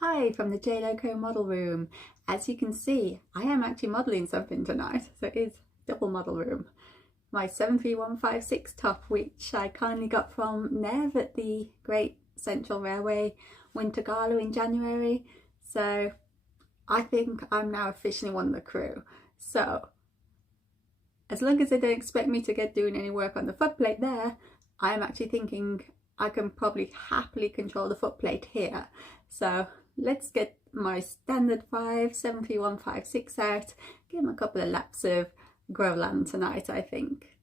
Hi from the J Loco model room. As you can see, I am actually modelling something tonight, so it is double model room. My 73156 top, which I kindly got from Nev at the Great Central Railway Winter Gala in January. So I think I'm now officially one of the crew. So as long as they don't expect me to get doing any work on the footplate there, I'm actually thinking I can probably happily control the footplate here. So let's get my standard 73156 out, give them a couple of laps of Growland tonight, I think.